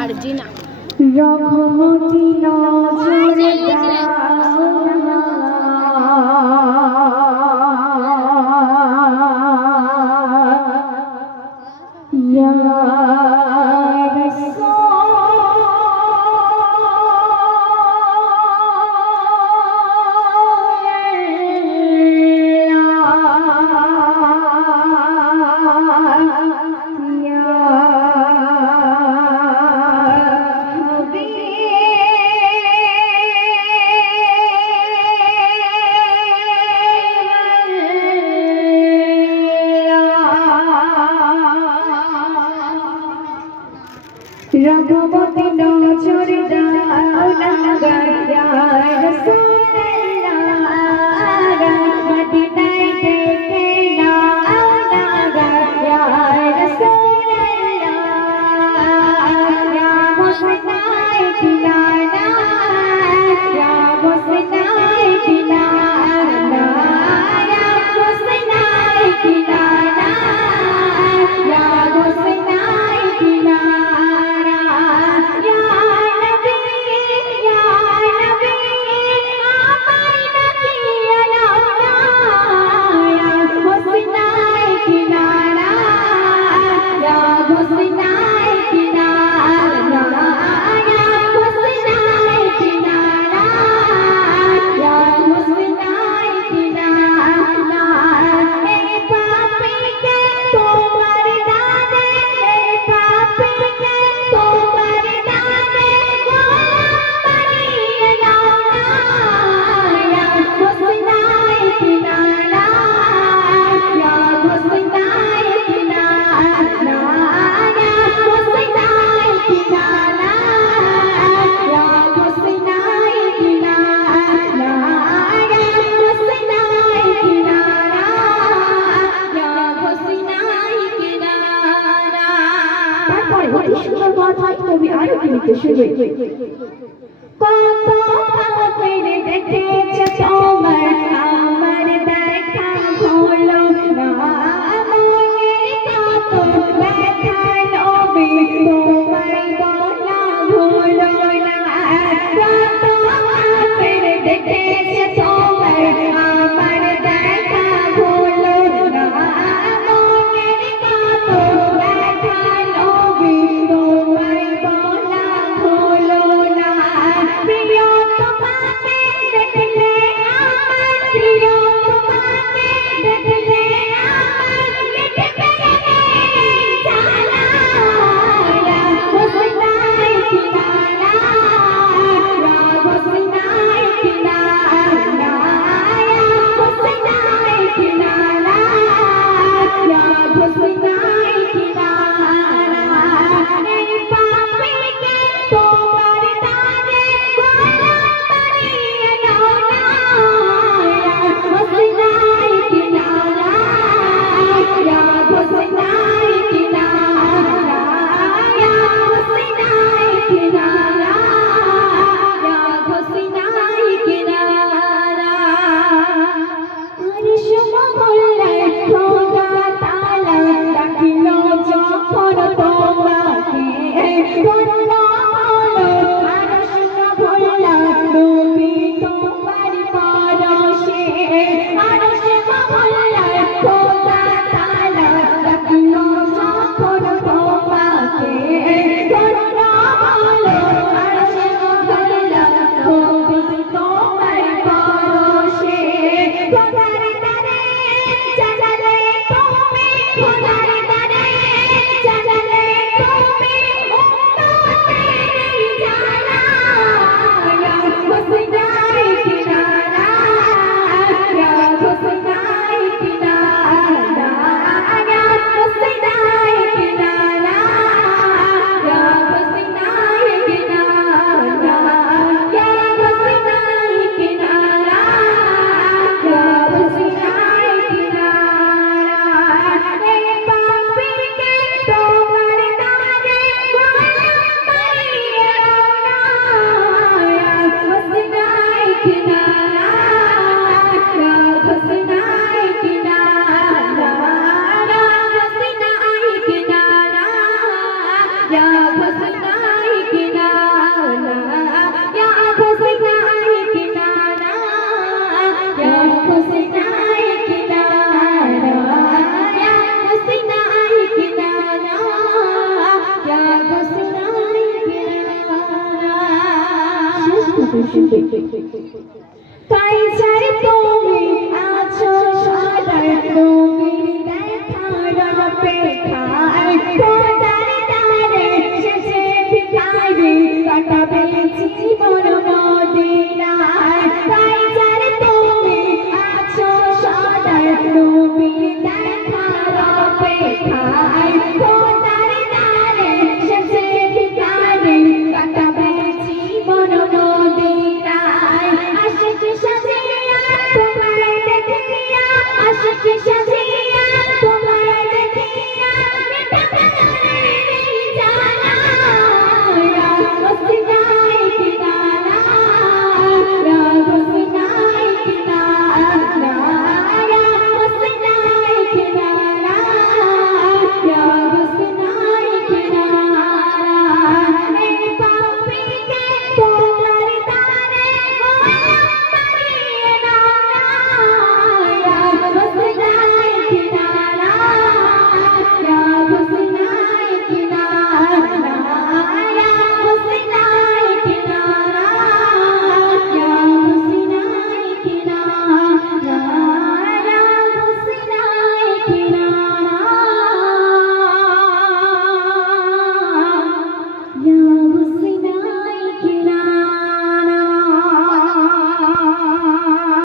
আরজিনা রঘুমতি নজরে দাও না ইয়া রঘুমতি নজরে দাও না ইয়া রাসূলুল্লাহ মদিনায় ডেকে নাও না ইয়া রাসূলুল্লাহ ইয়া মুসনায় কিনারা ইয়া মুসনায় কিনারা ইয়া মুসনায় কিনারা ইয়া মুসনায় কিনারা কবি আরো কি লিখতে শুরু কত কাফের দেখেছে তোমার আমার দেখা হলো না মনের কত ব্যথা নবী তোমার বলা হলো না কত কাফের দেখেছে তোমার আমার দেখা হলো না মনের কত ব্যথা নবী তোমার বলা হলো না প্রিয় তোমাকে দেখলে শুনবে কাইসার তুমি আছো সদাই রঙের দেখার অপেক্ষায় খোদার দ্বারে শেষে ভিখারি কাটাবে জীবন